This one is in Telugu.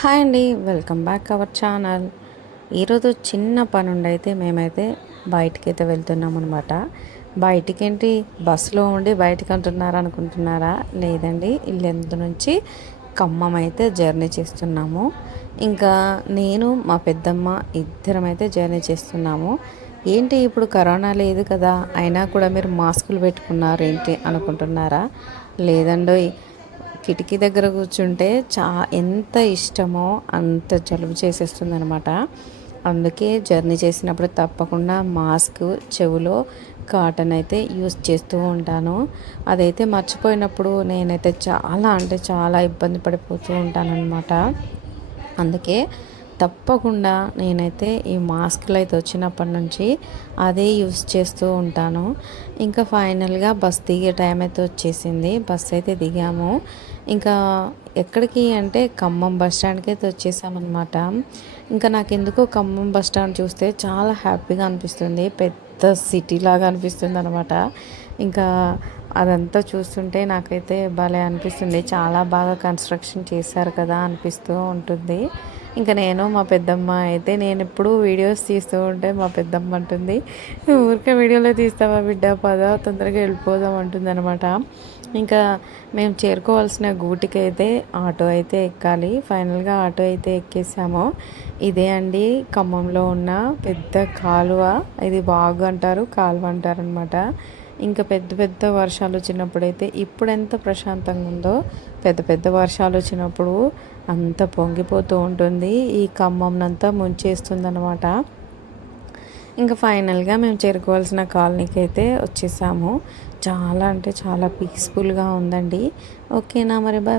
హాయ్ అండి, వెల్కమ్ బ్యాక్ అవర్ ఛానల్. ఈరోజు చిన్న పని ఉండి అయితే మేమైతే బయటికైతే వెళ్తున్నాం అనమాట. బయటికేంటి బస్సులో ఉండి బయటికి అంటున్నారా అనుకుంటున్నారా? లేదండి, ఇల్లెందు నుంచి ఖమ్మం అయితే జర్నీ చేస్తున్నాము. ఇంకా నేను మా పెద్దమ్మ ఇద్దరం అయితే జర్నీ చేస్తున్నాము. ఏంటి ఇప్పుడు కరోనా లేదు కదా, అయినా కూడా మీరు మాస్కులు పెట్టుకున్నారు ఏంటి అనుకుంటున్నారా? లేదండోయ్, కిటికీ దగ్గర కూర్చుంటే ఎంత ఇష్టమో అంత జలుబు చేసేస్తుంది అనమాట. అందుకే జర్నీ చేసినప్పుడు తప్పకుండా మాస్క్, చెవిలో కాటన్ అయితే యూస్ చేస్తూ ఉంటాను. అదైతే మర్చిపోయినప్పుడు నేనైతే చాలా అంటే చాలా ఇబ్బంది పడిపోతూ ఉంటానన్నమాట. అందుకే తప్పకుండా నేనైతే ఈ మాస్కులు అయితే వచ్చినప్పటి నుంచి అదే యూస్ చేస్తూ ఉంటాను. ఇంకా ఫైనల్గా బస్ దిగే టైం అయితే వచ్చేసింది. బస్ అయితే దిగాము. ఇంకా ఎక్కడికి అంటే ఖమ్మం బస్ స్టాండ్కి అయితే వచ్చేసామన్నమాట. ఇంకా నాకెందుకో ఖమ్మం బస్ స్టాండ్ చూస్తే చాలా హ్యాపీగా అనిపిస్తుంది. పెద్ద సిటీ లాగా అనిపిస్తుంది అనమాట. ఇంకా అదంతా చూస్తుంటే నాకైతే భలే అనిపిస్తుంది. చాలా బాగా కన్స్ట్రక్షన్ చేశారు కదా అనిపిస్తూ ఉంటుంది. ఇంకా నేను మా పెద్దమ్మ అయితే నేను ఎప్పుడు వీడియోస్ తీస్తూ ఉంటే మా పెద్దమ్మ అంటుంది, ఊరికే వీడియోలో తీస్తావా బిడ్డ, పద తొందరగా వెళ్ళిపోదాం అంటుంది అనమాట. ఇంకా మేము చేరుకోవాల్సిన గూటికి అయితే ఆటో అయితే ఎక్కాలి. ఫైనల్గా ఆటో అయితే ఎక్కేసాము. ఇదే అండి ఖమ్మంలో ఉన్న పెద్ద కాలువ. ఇది వాగు అంటారు, కాలువ అంటారు అనమాట. ఇంకా పెద్ద పెద్ద వర్షాలు వచ్చినప్పుడైతే ఇప్పుడు ఎంత ప్రశాంతంగా ఉందో, పెద్ద పెద్ద వర్షాలు వచ్చినప్పుడు అంత పొంగిపోతూ ఉంటుంది. ఈ ఖమ్మంనంతా ముంచేస్తుంది అనమాట. ఇంకా ఫైనల్గా మేము చేరుకోవాల్సిన కాలనీకి అయితే వచ్చేసాము. చాలా అంటే చాలా పీస్ఫుల్గా ఉందండి. ఓకేనా మరి, బాయ్.